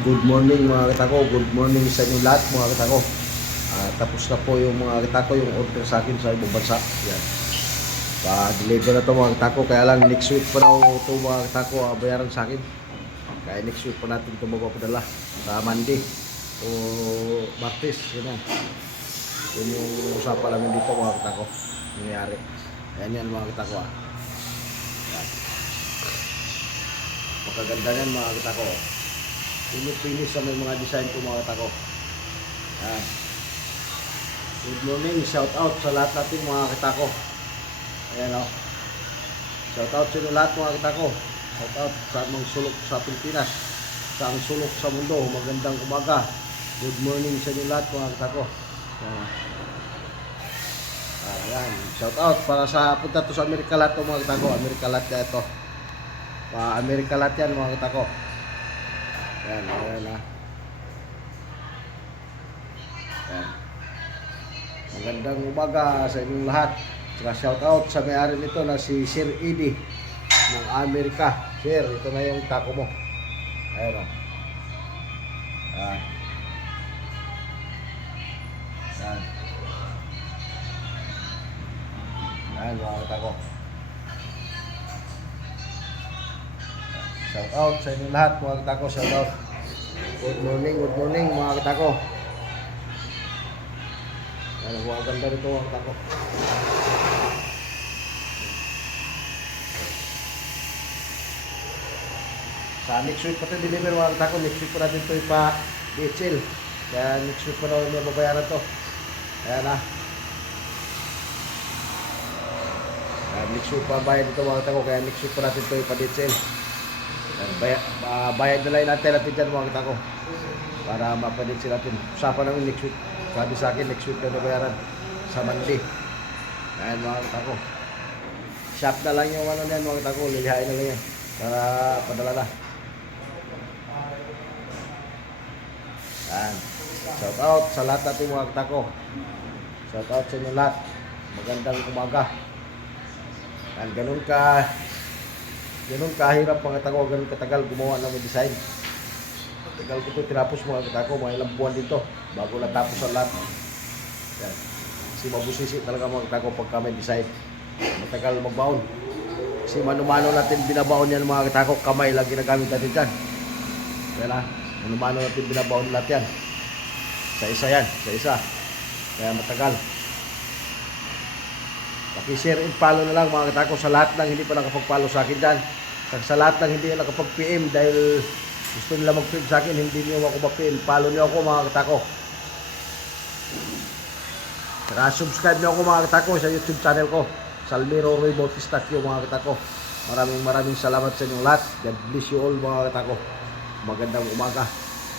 Good morning mga katako, good morning sa inyo lahat mga katako. Tapos na po yung mga katako, yung order sa akin sa ibang bansa. Yan. Pa-deliver na to mga katako, kaya lang next week pa daw ito mga katako bayaran sa akin. Kaya next week pa natin ito mapapadala sa Monday o Martes. Yun yan. Yun yung usapan namin dito mga katako. Nangyayari. Ayan yan mga katako. Yan. Makaganda yan mga katako. Finish sa may mga design ko mga katako. Yan. Good morning, shout out sa lahat nating mga katako. Ayan o. Shout out sa inyo lahat mga katako. Shout out sa mga sulok sa Pilipinas, sa ang sulok sa mundo. Magandang umaga. Good morning sa inyo lahat mga katako. Ayan. Ayan. Shout out para sa punta to sa Amerika lahat to mga katako. Amerika lahat ya ito. Amerika lahat yan mga katako. Ayan, ayan na. Ayan. Magandang umaga sa inyong lahat. Saka shout out sa may-ari nito na si Sir Eddie ng Amerika. Sir, ito na yung taco mo. Ayan o. Ayan. Ayan. Ayan mga taco. Shout out sa inyong lahat mga katako. Shout out. Good morning mga katako. Ano mga ganda rito mga katako. Sa next week pa ito deliver mga katako. Next week pa natin ito ipa-DHL. Kaya next week pa na may babayaran to. Ayan na. Next week pa bayad ito mga katako. Kaya next week pa natin ito ipa-DHL. Bayad na lang natin dyan mga katako para mapaditsin natin. Usapan namin next week. Sabi sa akin next week na nabayaran sa Monday. Ayan mga katako. Shop na lang yung ano yan mga katako. Lilihain na lang yan para padala na. Ayan. Shout out sa lahat natin mga katako. Shout out sa inyo lahat. Magandang umaga. Ayan, ganun kahirap mga katako, ganun katagal gumawa ng design. Tagal ko ito tinapos mga katako, mga ilang buwan dito bago natapos ang lahat. Yan. Kasi mabusisi talaga mga katako pagka may design. Matagal magbaon. Kasi mano-mano natin binabaon yan mga katako, kamay lang ginagamit natin dyan. Kaya na, mano-mano natin binabaon lahat yan. Sa isa yan, sa isa. Kaya matagal. Paki-share and follow na lang mga katako sa lahat ng hindi pa nakapag-follow sa akin dyan. Sa lahat ng hindi nakapag-PM dahil gusto nila mag-PM sa akin, hindi niyo ako mag-PM. Follow niyo ako mga katako. Saka subscribe niyo ako mga katako sa YouTube channel ko. Salmiro Roy Bautista Q mga katako. Maraming salamat sa inyong lahat. God bless you all mga katako. Magandang umaga.